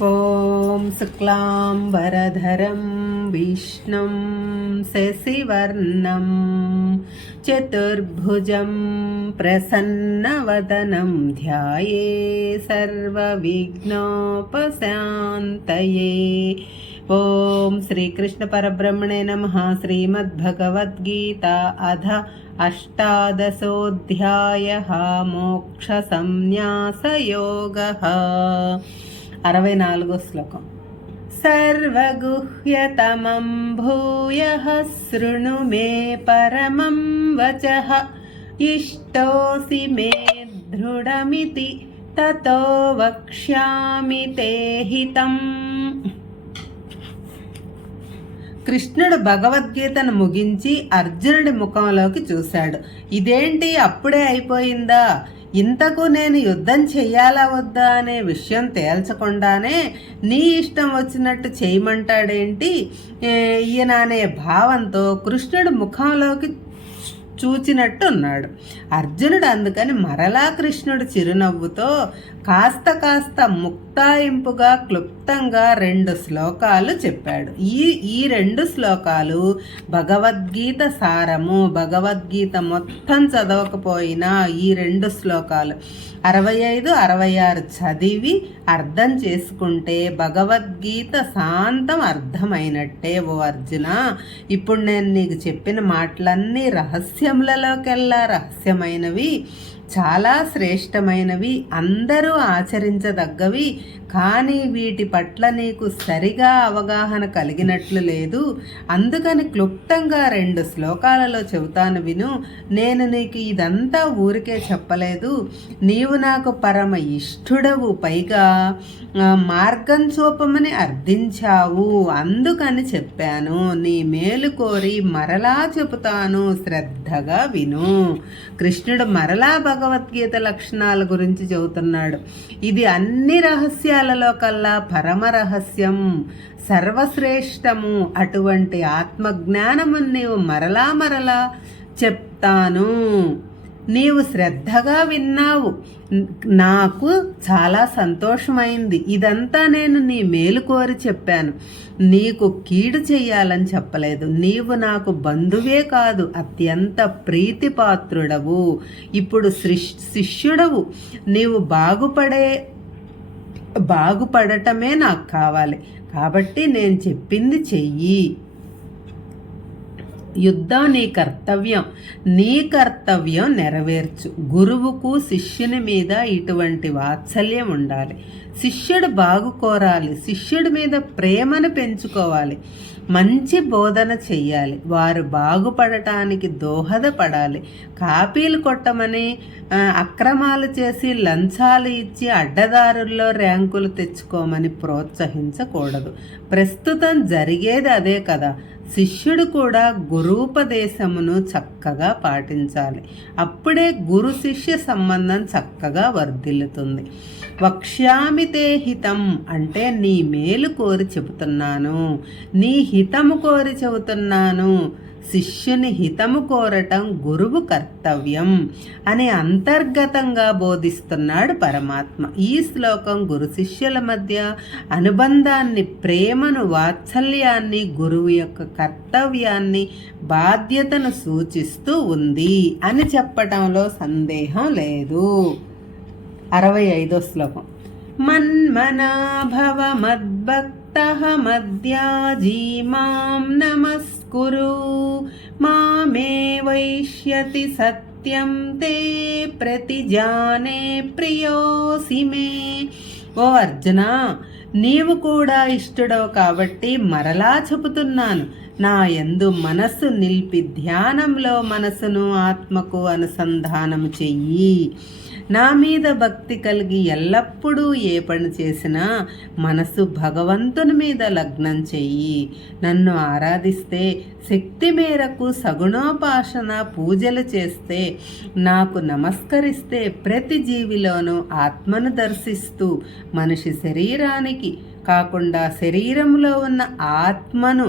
ॐ शुक्लाम्बरधरं विष्णुं शशिवर्णं चतुर्भुजं प्रसन्नवदनं ध्याये सर्वविघ्नोपशान्तये। ओम श्रीकृष्ण परब्रह्मणे नमः। श्रीमद्भगवद्गीता अध अष्टादशोऽध्यायः मोक्षसंन्यासयोगः। 64 శ్లోకం। सर्वगुह्यतमं भूयः शृणु मे परमं वचः इष्टोऽसि मे दृढमिति ततो वक्ष्यामि ते हितम्। కృష్ణుడు భగవద్గీతను ముగించి అర్జునుడి ముఖంలోకి చూశాడు. ఇదేంటి అప్పుడే అయిపోయిందా? ఇంతకు నేను యుద్ధం చెయ్యాలా వద్దా అనే విషయం తేల్చకుండానే నీ ఇష్టం వచ్చినట్టు చేయమంటాడేంటి ఈయన అనే భావంతో కృష్ణుడు ముఖంలోకి చూచినట్టు ఉన్నాడు. అర్జునుడు అందుకని మరలా కృష్ణుడు చిరునవ్వుతో కాస్త ముక్తాయింపుగా క్లుప్తంగా 2 శ్లోకాలు చెప్పాడు. ఈ 2 శ్లోకాలు భగవద్గీత సారము. భగవద్గీత మొత్తం చదవకపోయినా ఈ 2 శ్లోకాలు 65, 66 చదివి అర్థం చేసుకుంటే భగవద్గీత శాంతం అర్థమైనట్టే. ఓ అర్జున, ఇప్పుడు నేను నీకు చెప్పిన మాటలన్నీ రహస్యములలోకెల్లా రహస్యమైనవి, చాలా శ్రేష్టమైనవి, అందరూ ఆచరించదగ్గవి. కానీ వీటి పట్ల నీకు సరిగా అవగాహన కలిగినట్లు లేదు. అందుకని క్లుప్తంగా 2 శ్లోకాలలో చెబుతాను విను. నేను నీకు ఇదంతా ఊరికే చెప్పలేదు. నీవు నాకు పరమ ఇష్టుడవు, పైగా మార్గం చూపమని అర్థించావు. అందుకని చెప్పాను. నీ మేలు కోరి మరలా చెబుతాను, శ్రద్ధగా విను. కృష్ణుడు మరలా భగవద్గీత లక్షణాల గురించి చెబుతున్నాడు. ఇది అన్ని రహస్యాలలో కల్లా పరమ రహస్యం, సర్వశ్రేష్టము. అటువంటి ఆత్మజ్ఞానము నీవు మరలా చెప్తాను. నీవు శ్రద్ధగా విన్నావు, నాకు చాలా సంతోషమైంది. ఇదంతా నేను నీ మేలు కోరి చెప్పాను, నీకు కీడు చెయ్యాలని చెప్పలేదు. నీవు నాకు బంధువే కాదు, అత్యంత ప్రీతిపాత్రుడవు. ఇప్పుడు శిష్యుడవు. నీవు బాగుపడటమే నాకు కావాలి. కాబట్టి నేను చెప్పింది చెయ్యి. యుద్ధం నీ కర్తవ్యం నెరవేర్చు. గురువుకు శిష్యుని మీద ఇటువంటి వాత్సల్యం ఉండాలి. శిష్యుడు బాగు కోరాలి, శిష్యుడి మీద ప్రేమను పెంచుకోవాలి, మంచి బోధన చెయ్యాలి, వారు బాగుపడటానికి దోహదపడాలి. కాపీలు కొట్టమని, అక్రమాలు చేసి లంచాలు ఇచ్చి అడ్డదారుల్లో ర్యాంకులు తెచ్చుకోమని ప్రోత్సహించకూడదు. ప్రస్తుతం జరిగేది అదే కదా. శిష్యుడు కూడా గురూపదేశమును చక్కగా పాటించాలి. అప్పుడే గురు శిష్య సంబంధం చక్కగా వర్ధిల్లుతుంది. వక్ష్యామి తే హితం అంటే నీ మేలు కోరి చెబుతున్నాను, నీ హితము కోరి చెబుతున్నాను. శిష్యుని హితము కోరటం గురువు కర్తవ్యం అని అంతర్గతంగా బోధిస్తున్నాడు పరమాత్మ. ఈ శ్లోకం గురు శిష్యుల మధ్య అనుబంధాన్ని, ప్రేమను, వాత్సల్యాన్ని, గురువు యొక్క కర్తవ్యాన్ని, బాధ్యతను సూచిస్తూ ఉంది అని చెప్పటంలో సందేహం లేదు. 65 శ్లోకం. మన్మనాభవ మద్భక్తః మద్యాజీ మాం నమస్కురు మామే వైష్యతి సత్యం తే ప్రతిజానే ప్రియోసి మే. ఓ అర్జున, నీవు కూడా ఇష్టడవు కాబట్టి మరలా చెబుతున్నాను. నా యందు మనస్సు నిలిపి ధ్యానంలో మనసును ఆత్మకు అనుసంధానము చెయ్యి. నా మీద భక్తి కలిగి ఎల్లప్పుడూ ఏ పని చేసినా మనసు భగవంతుని మీద లగ్నం చెయ్యి. నన్ను ఆరాధిస్తే, శక్తి మేరకు సగుణోపాసన పూజలు చేస్తే, నాకు నమస్కరిస్తే ప్రతి జీవిలోనూ ఆత్మను దర్శిస్తూ మనిషి శరీరానికి కాకుండా శరీరంలో ఉన్న ఆత్మను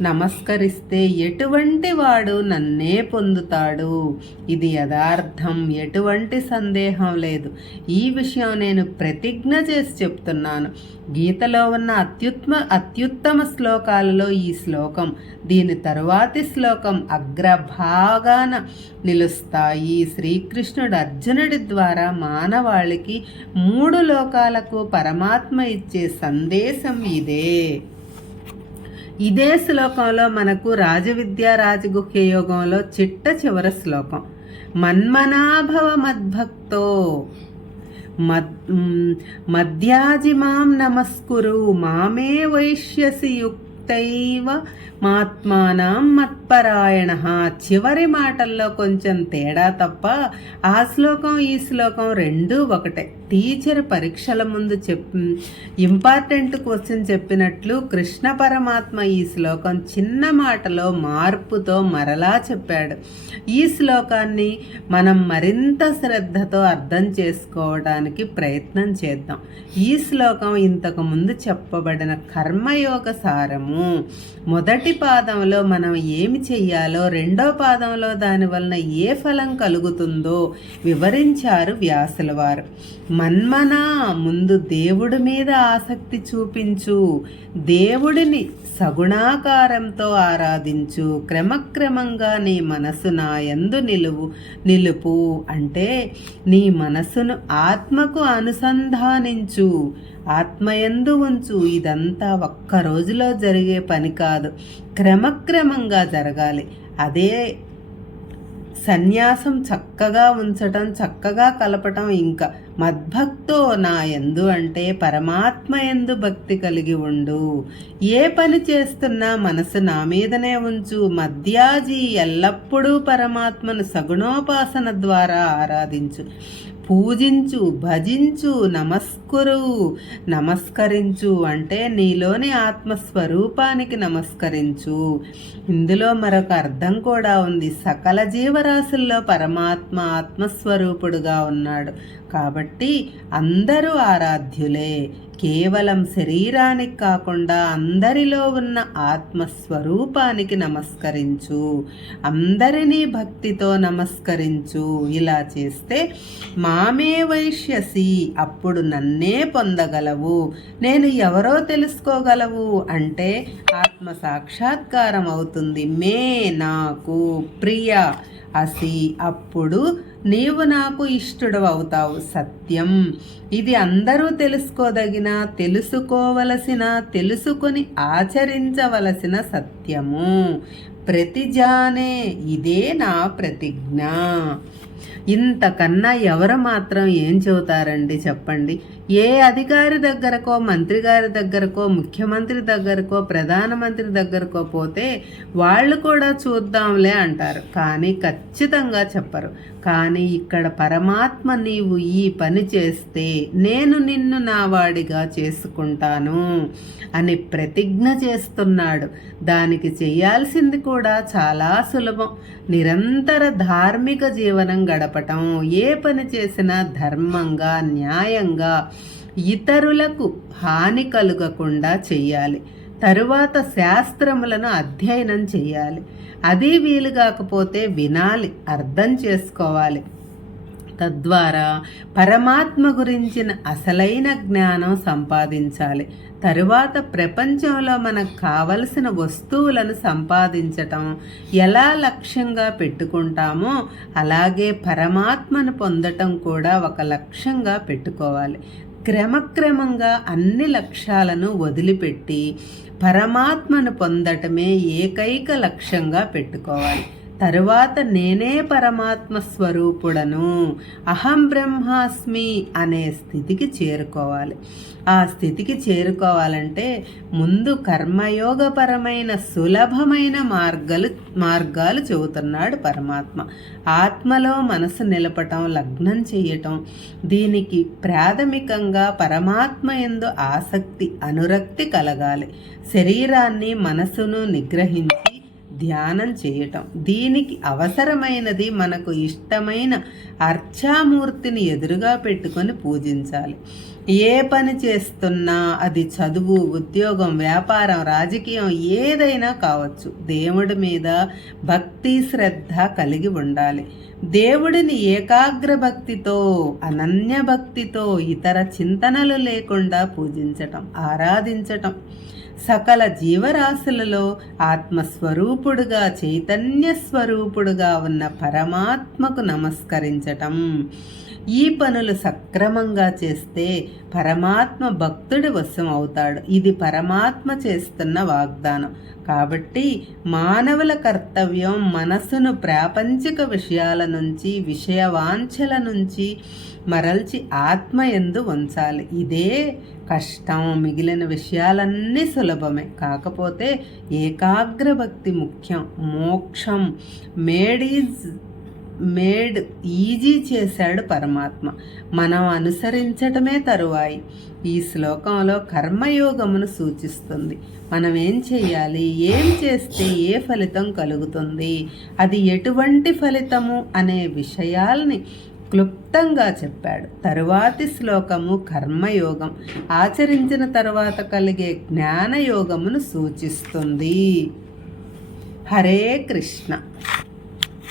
నమస్కరిస్తే ఎటువంటి వాడు నన్నే పొందుతాడు. ఇది యథార్థం, ఎటువంటి సందేహం లేదు. ఈ విషయం నేను ప్రతిజ్ఞ చేసి చెప్తున్నాను. గీతలో ఉన్న అత్యుత్తమ శ్లోకాలలో ఈ శ్లోకం, దీని తరువాతి శ్లోకం అగ్రభాగాన నిలుస్తాయి. శ్రీకృష్ణుడు అర్జునుడి ద్వారా మానవాళికి 3 లోకాలకు పరమాత్మ ఇచ్చే సందేశం ఇదే శ్లోకంలో మనకు రాజవిద్యా రాజగుహ్య యోగంలో చివరి శ్లోకం, మన్మనాభవ మద్భక్తో మద్యాజిమాం నమస్కురు మామే వైష్యసి యుక్తైవ మాత్మానం మత్పరాయణ. చివరి మాటల్లో కొంచెం తేడా తప్ప ఆ శ్లోకం ఈ శ్లోకం రెండూ ఒకటే. టీచర్ పరీక్షల ముందు ఇంపార్టెంట్ క్వశ్చన్ చెప్పినట్లు కృష్ణ పరమాత్మ ఈ శ్లోకం చిన్న మాటలో మార్పుతో మరలా చెప్పాడు. ఈ శ్లోకాన్ని మనం మరింత శ్రద్ధతో అర్థం చేసుకోవడానికి ప్రయత్నం చేద్దాం. ఈ శ్లోకం ఇంతకు ముందు చెప్పబడిన కర్మయోగ సారము. మొదటి పాదంలో మనం ఏమి చెయ్యాలో, రెండో పాదంలో దాని వలన ఏ ఫలం కలుగుతుందో వివరించారు వ్యాసుల వారు. మన్మనా, ముందు దేవుడి మీద ఆసక్తి చూపించు, దేవుడిని సగుణాకారంతో ఆరాధించు, క్రమక్రమంగా నీ మనసు నా యందు నిలుపు అంటే నీ మనసును ఆత్మకు అనుసంధానించు, ఆత్మయందు ఉంచు. ఇదంతా ఒక్క రోజులో జరిగే పని కాదు, క్రమక్రమంగా జరగాలి. అదే సన్యాసం, చక్కగా ఉంచటం, చక్కగా కలపటం. ఇంకా మద్భక్తో నా యందు అంటే పరమాత్మ యందు భక్తి కలిగి ఉండు. ఏ పని చేస్తున్నా మనసు నా మీదనే ఉంచు. మధ్యాజీ, ఎల్లప్పుడూ పరమాత్మను సగుణోపాసన ద్వారా ఆరాధించు, పూజించు, భజించు, నమస్కరించు అంటే నీలోని ఆత్మస్వరూపానికి నమస్కరించు. ఇందులో మరొక అర్థం కూడా ఉంది. సకల జీవరాశుల్లో పరమాత్మ ఆత్మస్వరూపుడుగా ఉన్నాడు కాబట్టి అందరూ ఆరాధ్యులే. కేవలం శరీరానికి కాకుండా అందరిలో ఉన్న ఆత్మస్వరూపానికి నమస్కరించు, అందరినీ భక్తితో నమస్కరించు. ఇలా చేస్తే మామే వైష్యసి, అప్పుడు నన్నే పొందగలవు. నేను ఎవరో తెలుసుకోగలవు అంటే ఆత్మ సాక్షాత్కారం అవుతుంది. మే, నాకు, ప్రియ అసి, అప్పుడు నీవు నాకు ఇష్టడు అవుతావు. సత్యం, ఇది అందరూ తెలుసుకోదగిన, తెలుసుకోవలసిన, తెలుసుకొని ఆచరించవలసిన సత్యము. ప్రతిజానే, ఇదే నా ప్రతిజ్ఞ. ఇంతకన్నా ఎవరు మాత్రం ఏం చెబుతారండి చెప్పండి? ఏ అధికారి దగ్గరకో, మంత్రి గారి దగ్గరకో, ముఖ్యమంత్రి దగ్గరకో, ప్రధానమంత్రి దగ్గరకో పోతే వాళ్ళు కూడా చూద్దాంలే అంటారు, కానీ ఖచ్చితంగా చెప్పరు. కానీ ఇక్కడ పరమాత్మ నీవు ఈ పని చేస్తే నేను నిన్ను నా వాడిగా చేసుకుంటాను అని ప్రతిజ్ఞ చేస్తున్నాడు. దానికి చేయాల్సింది కూడా చాలా సులభం. నిరంతర ధార్మిక జీవనం గడపటం, ఏ పని చేసినా ధర్మంగా, న్యాయంగా, ఇతరులకు హాని కలుగకుండా చెయ్యాలి. తరువాత శాస్త్రములను అధ్యయనం చేయాలి. అది వీలు కాకపోతే వినాలి, అర్థం చేసుకోవాలి. తద్వారా పరమాత్మ గురించిన అసలైన జ్ఞానం సంపాదించాలి. తరువాత ప్రపంచంలో మనకు కావలసిన వస్తువులను సంపాదించటం ఎలా లక్ష్యంగా పెట్టుకుంటామో అలాగే పరమాత్మను పొందటం కూడా ఒక లక్ష్యంగా పెట్టుకోవాలి. క్రమక్రమంగా అన్ని లక్ష్యాలను వదిలిపెట్టి పరమాత్మను పొందటమే ఏకైక లక్ష్యంగా పెట్టుకోవాలి. తరువాత నేనే పరమాత్మ స్వరూపుడను, అహం బ్రహ్మాస్మి అనే స్థితికి చేరుకోవాలి. ఆ స్థితికి చేరుకోవాలంటే ముందు కర్మయోగపరమైన సులభమైన మార్గాలు చెబుతున్నాడు పరమాత్మ. ఆత్మలో మనసు నిలపటం, లగ్నం చేయటం. దీనికి ప్రాథమికంగా పరమాత్మ యందు ఆసక్తి, అనురక్తి కలగాలి. శరీరాన్ని, మనసును నిగ్రహించి ధ్యానం చేయటం. దీనికి అవసరమైనది మనకు ఇష్టమైన అర్చామూర్తిని ఎదురుగా పెట్టుకొని పూజించాలి. ఏ పని చేస్తున్నా అది చదువు, ఉద్యోగం, వ్యాపారం, రాజకీయం ఏదైనా కావచ్చు, దేవుడి మీద భక్తి శ్రద్ధ కలిగి ఉండాలి. దేవుడిని ఏకాగ్ర భక్తితో, అనన్య భక్తితో, ఇతర చింతనలు లేకుండా పూజించటం, ఆరాధించటం. సకల జీవరాశులలో ఆత్మస్వరూపుడుగా, చైతన్య స్వరూపుడుగా ఉన్న పరమాత్మకు నమస్కరించటం. ఈ పనులు సక్రమంగా చేస్తే పరమాత్మ భక్తుడి వశం అవుతాడు. ఇది పరమాత్మ చేస్తున్న వాగ్దానం. కాబట్టి మానవుల కర్తవ్యం మనసును ప్రాపంచిక విషయాల నుంచి, విషయవాంఛల నుంచి మరల్చి ఆత్మయందు ఉంచాలి. ఇదే కష్టం. మిగిలిన విషయాలన్నీ సులభమే. కాకపోతే ఏకాగ్ర భక్తి ముఖ్యం. మోక్షం మేడ్ ఈజీ చేశాడు పరమాత్మ. మనం అనుసరించటమే తరువాయి. ఈ శ్లోకంలో కర్మయోగమును సూచిస్తుంది. మనం ఏం చేయాలి, ఏం చేస్తే ఏ ఫలితం కలుగుతుంది, అది ఎటువంటి ఫలితము అనే విషయాల్ని క్లుప్తంగా చెప్పాడు. తరువాతి శ్లోకము కర్మయోగం, ఆచరించిన తర్వాత కలిగే జ్ఞానయోగమును సూచిస్తుంది. హరే కృష్ణ.